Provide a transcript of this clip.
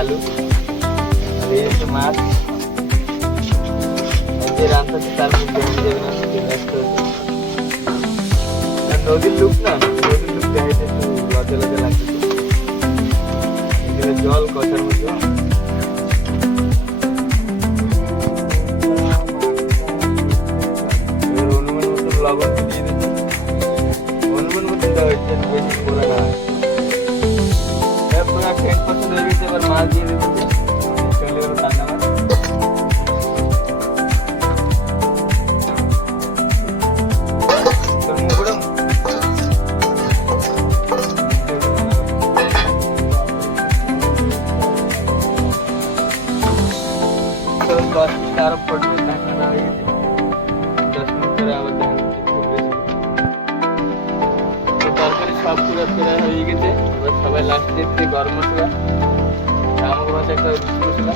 আলু আর এই হচ্ছে মাছ। যে রান্নাতে তার মধ্যে হয়ে যাবে না, ব্যস্ত হচ্ছে। আর নদীর লুক না, নদীর লুক দেখাইতে একটু লজ্জা লজ্জা লাগতেছে। এখানে জল কথার মধ্যে অনুমান মতন লবণ দিয়ে দিচ্ছে, অনুমান মতন দেওয়া হচ্ছে, বেশি বলে না। পুরো 10% হয়ে গেছে, এবার মাছ দিয়ে দিচ্ছে, চলে গেল কান্না মাছ। তোর মুখ ওরম তো 10 মিনিট আরো পড়বে, ঢাকনা দেওয়া হয়ে গেছে। 10 মিনিট পরে আবার দেখা যাচ্ছে ফুটবে। তো তরকারি সব পুরো প্রায় হয়ে গেছে। এবার সবাই লাস্টে দিয়ে গরম মশলা, আমাকে বাসায় একটা মশলা